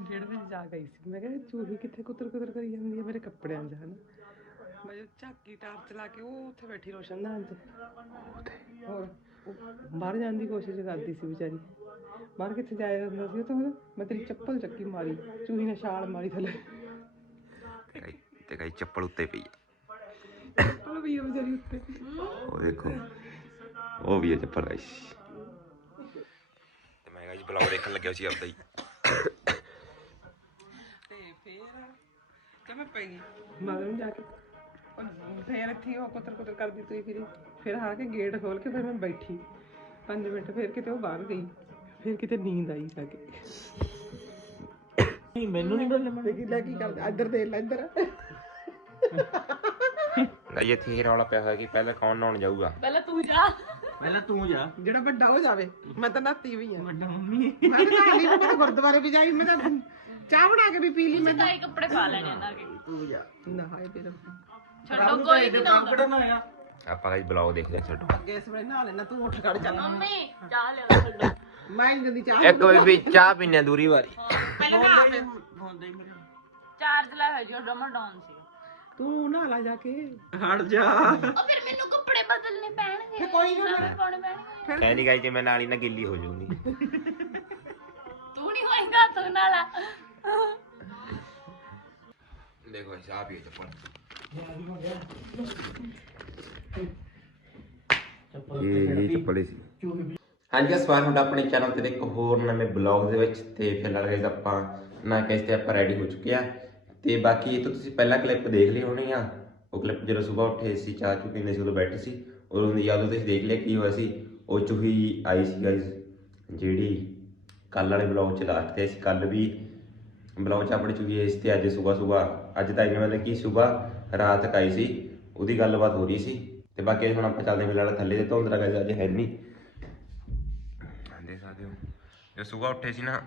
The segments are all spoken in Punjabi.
ਡੇਢ ਵਜੇ ਜਾ ਗਈ ਸੀ। ਮੈਂ ਕਿਹਾ ਚੂਹੀ ਕਿੱਥੇ ਕੁਤਰ ਕੁਤਰ ਕਰੀ ਜਾਂਦੀ ਹੈ ਮੇਰੇ ਕੱਪੜਿਆਂ 'ਚ ਹਨ? ਮੈਂ ਜਦੋਂ ਝਾਕੀ ਟਾਪ ਚਲਾ ਕੇ ਉਹ ਉੱਥੇ ਬੈਠੀ ਰੋਸ਼ਨਦਾਨ 'ਚ ਹੋਰ ਬਾਹਰ ਜਾਣ ਦੀ ਕੋਸ਼ਿਸ਼ ਕਰਦੀ ਸੀ ਵਿਚਾਰੀ। ਬਾਹਰ ਕਿੱਥੇ ਜਾਇਆ ਜਾਂਦਾ ਸੀ? ਉਹ ਤਾਂ ਮੈਂ ਤੇਰੀ ਚੱਪਲ ਚੱਕੀ ਮਾਰੀ ਚੂਹੀ ਨੇ ਛਾਲ ਮਾਰੀ ਥੱਲੇ। ਤੇ ਗਾਈ ਚੱਪਲ ਉੱਤੇ ਪਈ। ਚੱਪਲ ਵੀ ਵਿਚਾਰੀ ਉੱਤੇ। ਉਹ ਦੇਖੋ ਉਹ ਵੀ ਹੈ ਚੱਪਲ ਗਾਈਸ ਤੇ ਮੈਂ ਗਾਈਸ ਬਲੌਗ ਦੇਖਣ ਲੱਗਿਆ ਸੀ ਆਪਦਾ ਹੀ ਤੇ ਫੇਰ ਕਿਵੇਂ ਪੈ ਗਈ ਮਗਰ ਨੂੰ ਜਾ ਕੇ। ਉਹ ਫੇਰ ਇੱਥੇ ਉਹ ਕੁਤਰ ਕੁਤਰ ਕਰਦੀ ਤੁਈ ਫਿਰੀ। ਫਿਰ ਆ ਕੇ ਗੇਟ ਖੋਲ ਕੇ ਫਿਰ ਮੈਂ ਬੈਠੀ। 5 ਮਿੰਟ ਫਿਰ ਕਿਤੇ ਉਹ ਬਾਹਰ ਗਈ। ਫਿਰ ਕਿਤੇ ਨੀਂਦ ਆਈ ਜਾ ਕੇ। ਨਹੀਂ ਮੈਨੂੰ ਨਹੀਂ ਬੋਲਣਾ ਤੇ ਕੀ ਲੈ ਕੀ ਕਰਦਾ? ਇੱਧਰ ਦੇਖ ਲੈ ਇੱਧਰ। ਗਾਈ ਇੱਥੇ ਇਹ ਰੌਲਾ ਪਿਆ ਹੋਇਆ ਕਿ ਪਹਿਲਾਂ ਕੌਣ ਨਹਾਉਣ ਜਾਊਗਾ? ਪਹਿਲਾਂ ਤੂੰ ਜਾ। ਪਹਿਲਾਂ ਤੂੰ ਜਾ। ਜਿਹੜਾ ਵੱਡਾ ਹੋ ਜਾਵੇ ਮੈਂ ਤਾਂ ਨਾਤੀ ਵੀ ਆ। ਵੱਡਾ ਮੰਮੀ। ਮੈਂ ਤਾਂ ਨਹਾ ਲਈ ਮੈਂ ਤਾਂ ਗੁਰਦੁਆਰੇ ਵੀ ਜਾਈ ਮੈਂ ਤਾਂ ਚਾਹ ਬਣਾ ਕੇ ਵੀ ਪੀ ਲਈ ਮੈਂ ਤਾਂ। ਇਹ ਕੱਪੜੇ ਪਾ ਲੈਣੇ ਇਹਨਾਂ ਕੇ। ਤੂੰ ਜਾ। ਨਹਾਏ ਫਿਰ ਛੱਡੋ ਕੋਈ ਨਹੀਂ ਨਾ ਕੱਪੜਾ ਨਾ ਆਇਆ ਆਪਾਂ ਗਾਈਸ ਬਲੌਗ ਦੇਖਦੇ ਛੱਡੋ। ਅੱਗੇ ਇਸ ਵੇਲੇ ਨਹਾ ਲੈਣਾ ਤੂੰ ਉੱਠ ਖੜ ਚੱਲ ਮੰਮੀ ਚਾਹ ਲਿਆ ਛੱਡੋ। ਮੈਂ ਦਿੰਦੀ ਚਾਹ। ਇੱਕ ਵੀ ਚਾਹ ਪੀਣੇ ਦੂਰੀ ਵਾਰੀ। ਪਹਿਲਾਂ ਨਹਾ ਫਿਰ। ਫੋਨ ਦੇ ਮੇਰੇ। ਚਾਰਜ ਲਾਇਆ ਡਮਰ ਡਾਊਨ ਸੀ। ਤੂੰ ਨਹਾ ਲਾ ਜਾ ਕੇ। ਹਟ ਜਾ। ਉਹ ਫਿਰ ਮੈਨੂੰ ਕੱਪੜੇ ਬਦਲਨੇ ਪੈਣਗੇ। ਫਿਰ ਕੋਈ ਨਾ ਪਾਉਣੇ ਪੈਣਗੇ। ਨਹੀਂ ਗਾਈ ਜੇ ਮੈਂ ਨਾਲ ਹੀ ਨਾ ਗਿੱਲੀ ਹੋ ਜਾਊਂਗੀ। ਤੂੰ ਨਹੀਂ ਹੋਏਗਾ ਤੂੰ ਨਾਲਾ ਹਾਂਜੀ ਤੁਹਾਡਾ ਆਪਣੇ ਚੈਨਲ ਤੇ ਇੱਕ ਹੋਰ ਨਵੇਂ ਬਲੌਗ ਦੇ ਵਿੱਚ ਤੇ ਫਿਲਹਾਲ ਗਾਇਸ ਆਪਾਂ ਨਾ ਕਿਸ ਤੇ ਆਪਾਂ ਰੈਡੀ ਹੋ ਚੁੱਕੇ ਆ। ਤੇ ਬਾਕੀ ਇਹ ਤਾਂ ਤੁਸੀਂ ਪਹਿਲਾ ਕਲਿੱਪ ਦੇਖ ਲਈ ਹੋਣੀ ਆ। ਉਹ ਕਲਿੱਪ ਜਦੋਂ ਸਵੇਰ ਉੱਠੇ ਸੀ ਚਾਹ ਚੁ ਪੀਂਦੇ ਸੀ ਉਦੋਂ ਬੈਠੇ ਸੀ। ਉਦੋਂ ਦੀ ਯਾਦ ਤੁਸੀਂ ਦੇਖ ਲਿਆ ਕੀ ਹੋਇਆ ਸੀ। ਉਹ ਚੂਹੀ ਆਈ ਸੀ ਗਾਇਸ ਜਿਹੜੀ ਕੱਲ ਵਾਲੇ ਬਲੌਗ ਚ ਲਾਸਟ ਤੇ ਸੀ। ਕੱਲ ਵੀ ਬਲੌਗ ਚ ਆਪਣੀ ਚੂਹੀ ਆਈ ਸੀ ਤੇ ਅੱਜ ਸਵੇਰ ਸਵੇਰ ਅੱਜ ਤਾਂ ਇਹ ਮਤਲਬ ਕਿ ਸਵੇਰ ਰਾਤ ਤੱਕ ਆਈ ਸੀ? ਉਹਦੀ ਗੱਲਬਾਤ ਹੋ ਰਹੀ ਸੀ। ਤੇ ਬਾਕੀ ਹੁਣ ਆਪਾਂ ਚੱਲਦੇ ਫਿਲਹਾਲ ਥੱਲੇ ਤੇ ਧੁੰਦ ਦਾ ਗਾਇਸ ਅੱਜ ਹੈ ਨਹੀਂ। ਦੇਖ ਸਕਦੇ ਹੋ। ਜਦੋਂ ਸਵੇਰ ਉੱਠੇ ਸੀ ਨਾ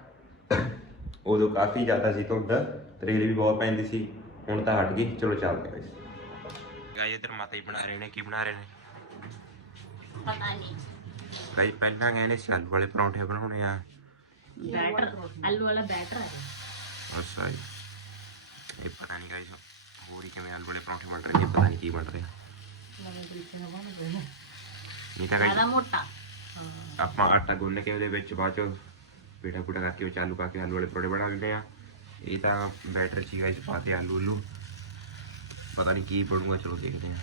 ਉਦੋਂ ਕਾਫੀ ਜ਼ਿਆਦਾ ਸੀ ਧੁੰਦ। ਤਰੇਲ ਵੀ ਬਹੁਤ ਪੈਂਦੀ ਸੀ। ਹੁਣ ਤਾਂ ਹਟ ਗਈ। ਚਲੋ ਚੱਲਦੇ ਹਾਂ ਗਾਈ ਇਧਰ ਮਾਤਾ ਹੀ ਬਣਾ ਰਹੇ ਨੇ। ਕੀ ਬਣਾ ਰਹੇ ਨੇ? ਪਤਾ ਨਹੀਂ। ਗਾਈ ਪਹਿਲਾਂ ਗਏ ਨੇ ਸੀ ਆਲੂ ਵਾਲੇ ਪਰੌਂਠੇ ਬਣਾਉਣੇ ਆ। ਬੈਟਰ ਆਲੂ ਵਾਲਾ ਬੈਟਰ ਆ। ਅੱਛਾ ਜੀ ਇਹ ਪਤਾ ਨਹੀਂ ਗਾਈ ਹੋਰ ਹੀ ਕਿਵੇਂ ਆਲੂ ਵਾਲੇ ਪਰੌਂਠੇ ਬਣ ਰਹੇ ਨੇ ਪਤਾ ਨਹੀਂ ਕੀ ਬਣ ਰਿਹਾ। ਨਹੀਂ ਤਾਂ ਜ਼ਿਆਦਾ ਮੋਟਾ। ਆਪਾਂ ਆਟਾ ਗੁੰਨ ਕੇ ਉਹਦੇ ਵਿੱਚ ਬਾਅਦ ਚ ਪੇੜਾ ਪੂੜਾ ਕਰਕੇ ਵਿੱਚ ਆਲੂ ਪਾ ਕੇ ਆਲੂ ਵਾਲੇ ਪਰੌਂਠੇ ਬਣਾ ਲੈਂਦੇ ਆ ਇਹ ਤਾਂ ਬੈਟਰ ਚੀਜ਼ ਵਿੱਚ ਪਾਤੇ ਆਲੂ ਆਲੂ। ਪਤਾ ਨਹੀਂ ਕੀ ਬਣੂਗਾ ਚਲੋ ਦੇਖਦੇ ਆ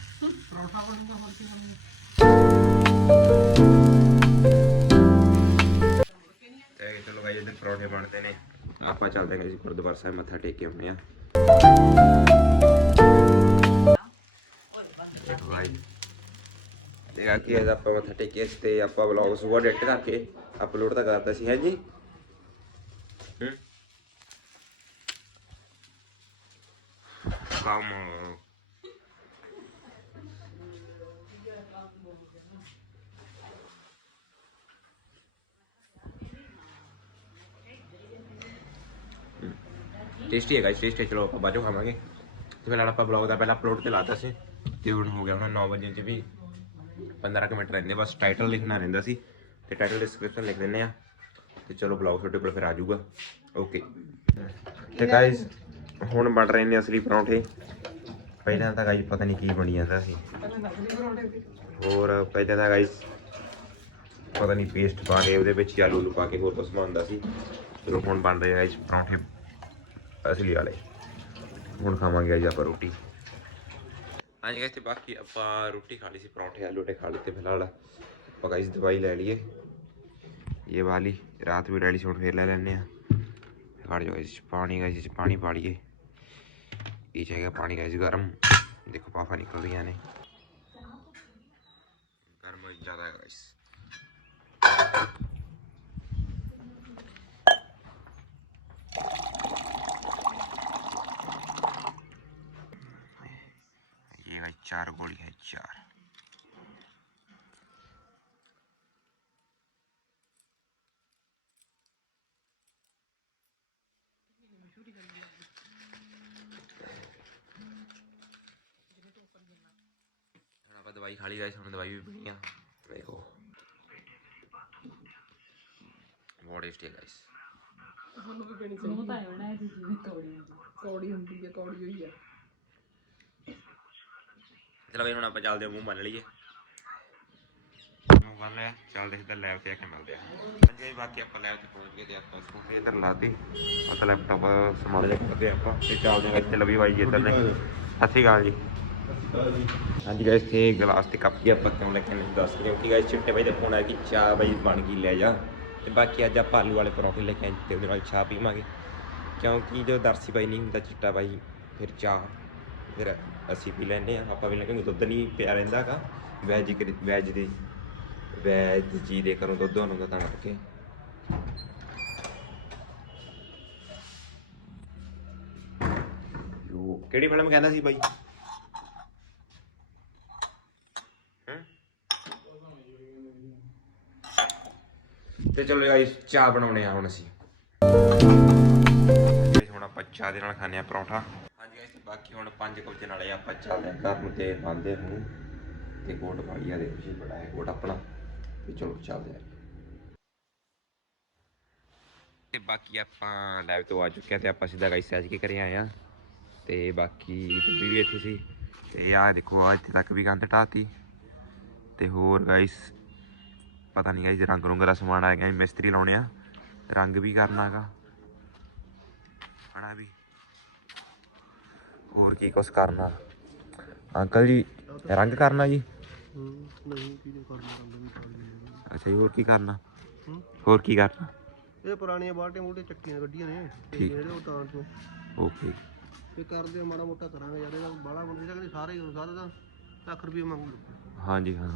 ਤੇ ਚਲੋ ਗਾਈ ਇਹਦੇ ਪਰੌਂਠੇ ਬਣਦੇ ਨੇ। ਆਪਾਂ ਚੱਲਦੇ ਹਾਂ ਜੀ ਗੁਰਦੁਆਰਾ ਸਾਹਿਬ ਮੱਥਾ ਟੇਕ ਕੇ ਆਉਂਦੇ ਆ ਤੇ ਆ ਕੀ ਹੈ ਆਪਾਂ ਮੱਥਾ ਟੇਕਿਆ ਸੀ ਤੇ ਆਪਾਂ ਵਲੌਗ ਸਵੇਰ ਐਡਿਟ ਕਰਕੇ ਅਪਲੋਡ ਤਾਂ ਕਰਤਾ ਸੀ ਹੈ ਜੀ? ਕੰਮ ਟੇਸਟੀ ਹੈਗਾ ਟੇਸਟੀ ਚਲੋ ਆਪਾਂ ਬਾਅਦ ਚੋਂ ਖਾਵਾਂਗੇ। ਤੇ ਫਿਲਹਾਲ ਆਪਾਂ ਬਲੌਗ ਦਾ ਪਹਿਲਾਂ ਅਪਲੋਡ ਤੇ ਲਾਤਾ ਸੀ। ਤੇ ਹੁਣ ਹੋ ਗਿਆ ਹੁਣ 9 ਵਜੇ ਚ ਵੀ 15 ਕੁ ਮਿੰਟ ਰਹਿੰਦੇ ਬਸ ਟਾਈਟਲ ਲਿਖਣਾ ਰਹਿੰਦਾ ਸੀ। ਤੇ ਟਾਈਟਲ ਡਿਸਕ੍ਰਿਪਸ਼ਨ ਲਿਖ ਦਿੰਨੇ ਆ। ਤੇ ਚਲੋ ਬਲੌਗ ਤੁਹਾਡੇ ਕੋਲ ਫਿਰ ਆ ਜਾਊਗਾ। ਓਕੇ ਤੇ ਗਾਇਸ ਹੁਣ ਬਣ ਰਹੇ ਨੇ ਅਸਲੀ ਪਰੌਂਠੇ। ਪਹਿਲਾਂ ਤਾਂ ਗਾਇਸ ਪਤਾ ਨਹੀਂ ਕੀ ਬਣੀ ਜਾਂਦਾ ਸੀ। ਹੋਰ ਪਹਿਲਾਂ ਤਾਂ ਗਾਇਸ ਪਤਾ ਨਹੀਂ ਪੇਸਟ ਪਾ ਕੇ ਉਹਦੇ ਵਿੱਚ ਹੀ ਆਲੂ ਨੂੰ ਪਾ ਕੇ ਹੋਰ ਕੁਝ ਬਣਦਾ ਸੀ। ਚਲੋ ਹੁਣ ਬਣ ਰਹੇ ਗਾਇਸ ਪਰੌਂਠੇ। ਅਸਲੀ ਵਾਲੇ। ਹੁਣ ਖਾਵਾਂਗੇ ਅੱਜ ਆਪਾਂ ਰੋਟੀ। ਹਾਂਜੀ ਗਾਇਸ ਤੇ ਬਾਕੀ ਆਪਾਂ ਰੋਟੀ ਖਾ ਲਈ ਸੀ, ਪਰੌਂਠੇ, ਆਲੂ ਦੇ ਖਾ ਲਿੱਤੇ ਫਿਲਹਾਲ। ਆਪਾਂ ਗਾਇਸ ਦਵਾਈ ਲੈ ਲਈਏ। ਇਹ ਵਾਲੀ ਰਾਤ ਵੀ ਰੈਡੀ ਛੋੜ ਫੇਰ ਲੈ ਲੈਣੇ ਆ। ਖੜ ਜਾਓ ਇਸ 'ਚ ਪਾਣੀ ਗਾਇਸ ਚ ਪਾਣੀ ਪਾ ਲਈਏ। ਇਹ ਚਾਹੀਦਾ ਪਾਣੀ ਗਾਇਸ ਗਰਮ। ਦੇਖੋ ਪਾਫਾ ਨਿਕਲ ਰਹੀਆਂ ਨੇ। ਗਰਮ ਜ਼ਿਆਦਾ ਗਾਇਸ चार गोली है चार ਹੁਣ ਆਪਾਂ ਦਵਾਈ ਖਾ ਲਈ ਗਾਇਸ ਹੁਣ ਦਵਾਈ ਵੀ ਪੀਣੀ ਆ ਦੇਖੋ ਬਹੁਤ ਟੇਸਟੀ ਹੈ ਗਾਇਸ ਤੁਹਾਨੂੰ ਵੀ ਪੀਣੀ ਚਾਹੀਦੀ ਆਏ ਬਣਾਏ ਸੀ ਜਿਵੇਂ ਕੌੜੀਆਂ ਕੌੜੀ ਹੁੰਦੀ ਹੈ ਕੌੜੀ ਹੋਈ ਆ ਚਲੋ ਬਈ, ਹੁਣ ਆਪਾਂ ਚੱਲਦੇ ਹਾਂ, ਮੂੰਹ ਮੰਨ ਲਈਏ। ਮੂੰਹ ਮੰਨ ਲਿਆ ਚੱਲਦੇ ਸਿੱਧਾ ਲੈਬ ਤੇ ਆ ਕੇ ਮਿਲਦੇ ਆ ਹਾਂਜੀ ਬਾਕੀ ਆਪਾਂ ਲੈਬ ਤੇ ਪਹੁੰਚ ਗਏ ਤੇ ਆਪਾਂ ਸਕੂਟਰ ਇੱਧਰ ਲਾਤੀ। ਆਪਾਂ ਲੈਪਟਾਪ ਸੰਭਾਲ ਲਿਆ ਕਰਦੇ ਆਪਾਂ। ਤੇ ਚੱਲਦੇ ਹਾਂ ਇੱਥੇ ਲਵੀ ਬਾਈ ਜੀ ਇੱਧਰ ਨੇ। ਸਤਿ ਸ਼੍ਰੀ ਅਕਾਲ ਜੀ। ਹਾਂਜੀ ਗਾਇਸ ਤੇ ਗਲਾਸ ਤੇ ਕੱਪ ਹੀ ਆਪਾਂ ਕਿਉਂ ਲੈ ਕੇ ਨਹੀਂ ਦੱਸ ਕਿਉਂਕਿ ਗਾਇਸ ਚਿੱਟੇ ਬਾਈ ਦਾ ਫੋਨ ਆਇਆ ਕਿ ਚਾਹ ਬਾਈ ਬਣ ਗਈ, ਲੈ ਜਾ। ਤੇ ਬਾਕੀ ਅੱਜ ਆਪਾਂ ਆਲੂ ਵਾਲੇ ਪਰੌਂਠੇ ਲੈ ਕੇ ਆਏ ਤੇ ਉਹਦੇ ਨਾਲ ਚਾਹ ਪੀਵਾਂਗੇ। ਕਿਉਂਕਿ ਜੋ ਦਰਸੀ ਬਾਈ ਨਹੀਂ ਹੁੰਦਾ ਚਿੱਟਾ ਬਾਈ, ਫਿਰ ਚਾਹ ਫਿਰ ਅਸੀਂ ਪੀ ਲੈਂਦੇ ਆ ਆਪਾਂ ਵੀ ਲੱਗਾਂਗੇ ਦੁੱਧ ਨਹੀਂ ਪਿਆ ਰਹਿੰਦਾਗਾ ਵੈਜ ਵੈਜ ਦੇ, ਵੈਜ ਜੀ ਦੇ ਕਰੋ ਦੁੱਧ ਉਹਨਾਂ ਦਾ ਤਾਂ ਕੇ। ਯੋ ਕਿਹੜੀ ਫਿਲਮ ਕਹਿੰਦਾ ਸੀ ਬਾਈ? ਤੇ ਚਲੋ ਗਾਇਸ ਚਾਹ ਬਣਾਉਣੇ ਆ ਹੁਣ ਅਸੀਂ। ਹੁਣ ਆਪਾਂ ਚਾਹ ਦੇ ਨਾਲ ਖਾਣੇ ਆ ਪਰੌਂਠਾ। ਬਾਕੀ ਹੁਣ 5 ਵਜੇ ਨਾਲੇ ਆਪਾਂ ਚੱਲਦੇ ਆ ਘਰ ਨੂੰ ਤੇ ਬੰਦੇ ਨੂੰ ਤੇ ਕੋਟ ਵਾਲੀਆ ਦੇ ਖੁਸ਼ੀ ਬੜਾ ਹੈ ਕੋਟ ਆਪਣਾ। ਤੇ ਚਲੋ, ਚੱਲਦੇ ਹਾਂ। ਤੇ ਬਾਕੀ ਆਪਾਂ ਲਾਈਵ ਤੋਂ ਆ ਚੁੱਕੇ ਆ ਤੇ ਆਪਾਂ ਸਿੱਧਾ ਗਾਈਸ ਸਹਿਜ ਕੇ ਘਰੇ ਆਏ ਆ ਤੇ ਬਾਕੀ ਬੀਬੀ ਵੀ ਇੱਥੇ ਸੀ। ਤੇ ਆਹ ਦੇਖੋ, ਆ ਇੱਥੇ ਤੱਕ ਵੀ ਕੰਧ ਢਾਤੀ। ਤੇ ਹੋਰ ਗਾਇਸ ਪਤਾ ਨਹੀਂ ਗਾਇਸ ਰੰਗ ਰੁੰਗ ਦਾ ਸਮਾਨ ਆ ਗਿਆ ਮਿਸਤਰੀ ਲਾਉਣੇ ਆ। ਰੰਗ ਵੀ ਕਰਨਾਗਾ ਹਣਾ ਵੀ? ਹੋਰ ਕੀ ਕੁਛ ਕਰਨਾ? ਅੰਕਲ ਜੀ ਰੰਗ ਕਰਨਾ ਜੀ? ਨਹੀਂ ਕੀ ਕਰਨਾ ਰੰਗ ਵੀ ਕਰ ਅੱਛਾ ਜੀ ਹੋਰ ਕੀ ਕਰਨਾ? ਹੂੰ? ਹੋਰ ਕੀ ਕਰਨਾ? ਇਹ ਪੁਰਾਣੀਆਂ ਬਾਲਟੀਆਂ ਮੋਟੇ ਚੱਕੀਆਂ ਗੱਡੀਆਂ ਨੇ ਤੇ ਠੀਕ। ਜਿਹੜੇ ਉਹ ਤਾਂ ਤੋਂ। ਓਕੇ। ਇਹ ਕਰਦੇ ਆ, ਮਾੜਾ ਮੋਟਾ ਕਰਾਂਗੇ ਯਾਰ ਇਹਦਾ ਬਾਲਾ ਬੰਦੇ ਦਾ ਸਾਰੇ ਹੀ ਸਾਰੇ ਦਾ ਲੱਖ ਰੁਪਏ ਮੰਗੂ ਹਾਂਜੀ ਹਾਂ।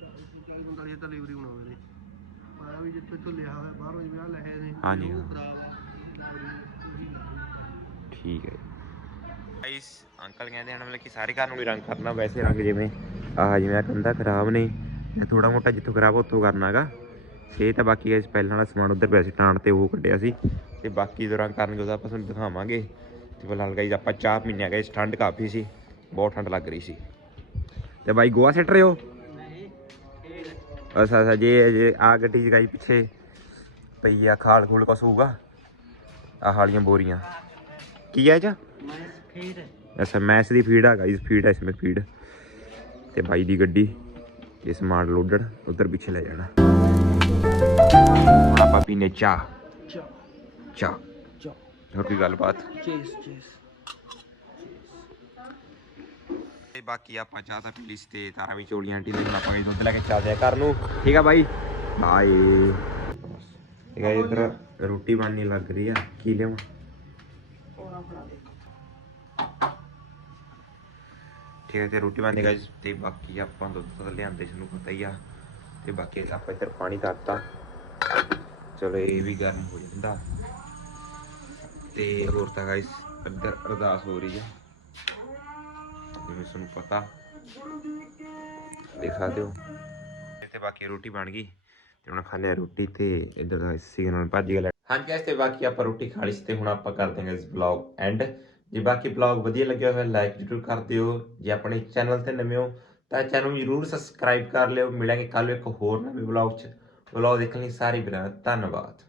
40 45 ਤਾਂ ਡਿਲੀਵਰੀ ਬਣਾਉਂਦੇ ਨੇ ਪਾਇਆ ਵੀ ਜਿੱਥੇ ਤੋਂ ਲਿਆ ਹੋਇਆ ਬਾਹਰੋਂ ਜਿਵੇਂ ਲਹੇ ਨੇ ਹਾਂਜੀ, ਉਹ ਹਾਂ। ਖਰਾਬ ਆ। ਠੀਕ ਹੈ ਗਾਇਸ ਅੰਕਲ ਕਹਿੰਦੇ ਹਨ ਮਤਲਬ ਕਿ ਸਾਰੇ ਘਰ ਨੂੰ ਵੀ ਰੰਗ ਕਰਨਾ, ਵੈਸੇ ਰੰਗ ਜਿਵੇਂ ਆਹ ਜਿਵੇਂ ਆ ਕੰਧਾਂ ਖਰਾਬ ਨੇ, ਜਾਂ ਥੋੜਾ ਮੋਟਾ ਜਿੱਥੋਂ ਖਰਾਬ ਉੱਥੋਂ ਕਰਨਾਗਾ ਇਹ ਤਾਂ ਬਾਕੀ ਗਾਇਸ ਪਹਿਲਾਂ ਵਾਲਾ ਸਮਾਨ ਉਧਰ ਪਿਆ ਸੀ ਟਾਣ ਤੇ ਉਹ ਕੱਢਿਆ ਸੀ। ਤੇ ਬਾਕੀ ਜੋ ਰੰਗ ਕਰਨਗੇ ਉਹਦਾ ਆਪਾਂ ਤੁਹਾਨੂੰ ਦਿਖਾਵਾਂਗੇ। ਤੇ ਫਿਲਹਾਲ ਗਾਇਸ ਆਪਾਂ ਚਾਹ ਪੀਨੇ ਆ ਗਾਇਸ ਠੰਡ ਕਾਫੀ ਸੀ, ਬਹੁਤ ਠੰਡ ਲੱਗ ਰਹੀ ਸੀ। ਤੇ ਬਾਈ ਗੋਆ ਸੱਟ ਰਹੇ ਹੋ? ਅੱਛਾ ਅੱਛਾ, ਜੇ ਜੇ ਆ ਗੱਡੀ ਚ ਗਾਈ ਪਿੱਛੇ ਪਈ ਆ, ਖਾਲ ਖੂਲ ਕੁਛ ਹੋਊਗਾ। ਆਹ ਵਾਲੀਆਂ ਬੋਰੀਆਂ। ਕੀ ਹੈ ਇਹ 'ਚ? ਅੱਛਾ ਮੈਸ ਦੀ ਫੀਡ ਆ ਗਾਈਸ ਫੀਡ ਹੈ ਇਸਮੇ ਫੀਡ। ਤੇ ਬਾਈ ਦੀ ਗੱਡੀ ਇਹ ਸਮਾਨ ਲੋਡਡ ਉਧਰ ਪਿੱਛੇ ਲੈ ਜਾਣਾ। ਹੁਣ ਆਪਾਂ ਪੀਨੇ ਚਾਹ। ਚਾਹ। ਚਾ ਹੋਰ ਕੋਈ ਗੱਲਬਾਤ? ਚੇਸ ਚੇਸ। ਤੇ ਬਾਕੀ ਆਪਾਂ ਚਾਹ ਤਾਂ ਪੀ ਲਈ ਸੀ ਤੇ ਤਾਰਾਂ ਵੀ ਚੋਲੀਆਂ ਆਂਟੀ ਦੇ ਹੁਣ ਆਪਾਂ ਦੁੱਧ ਲੈ ਕੇ ਚੱਲਦੇ ਆ ਘਰ ਨੂੰ। ਠੀਕ ਆ ਬਾਈ? ਬਾਏ। ਆ ਇਧਰ ਰੋਟੀ ਬਣਨੀ ਲੱਗ ਰਹੀ ਆ। ਕੀ ਲਿਆਵਾਂ? ਠੀਕ ਹੈ ਤੇ ਰੋਟੀ ਬਣਦੀ ਗਾਇਸ ਤੇ ਬਾਕੀ ਆਪਾਂ ਦੁੱਧ ਤਾਂ ਲਿਆਂਦੇ ਤੁਹਾਨੂੰ ਪਤਾ ਹੀ ਆ। ਤੇ ਬਾਕੀ ਆਪਾਂ ਇੱਧਰ ਪਾਣੀ ਧਰਤਾ ਚਲੋ ਇਹ ਵੀ ਗਰਮ ਹੋ ਜਾਂਦਾ। ਤੇ ਹੋਰ ਤਾਂ ਗਾਇਸ ਇੱਧਰ ਅਰਦਾਸ ਹੋ ਰਹੀ ਆ। ਜਿਵੇਂ ਤੁਹਾਨੂੰ ਪਤਾ ਦੇਖ ਸਕਦੇ ਹੋ। ਤੇ ਬਾਕੀ ਰੋਟੀ ਬਣ ਗਈ। ਤੇ ਹੁਣ ਖਾਣੇ ਆ ਰੋਟੀ ਤੇ ਇੱਧਰ ਦਾ ਸੀ ਭੱਜ ਗਿਆ। ਹਾਂਜੀ guys, ਤੇ ਬਾਕੀ ਆਪਾਂ ਰੋਟੀ ਖਾ ਲਈ ਤੇ ਹੁਣ ਆਪਾਂ ਕਰਦੇ ਹਾਂ ਇਸ ਵਲੌਗ ਐਂਡ ਜੇ ਬਾਕੀ ਵਲੌਗ ਵਧੀਆ ਲੱਗਿਆ ਹੋਇਆ ਲਾਈਕ ਜ਼ਰੂਰ ਕਰ ਦਿਓ। ਜੇ ਆਪਣੇ ਚੈਨਲ ਤੇ ਨਵੇਂ ਹੋ, ਤਾਂ ਚੈਨਲ ਨੂੰ ਜ਼ਰੂਰ ਸਬਸਕ੍ਰਾਈਬ ਕਰ ਲਿਓ। ਮਿਲਾਂਗੇ ਕੱਲ ਇੱਕ ਹੋਰ ਨਵੇਂ ਵਲੌਗ 'ਚ। ਵਲੌਗ ਦੇਖਣ ਲਈ ਸਾਰੇ ਵੀਰਾਂ ਦਾ ਧੰਨਵਾਦ।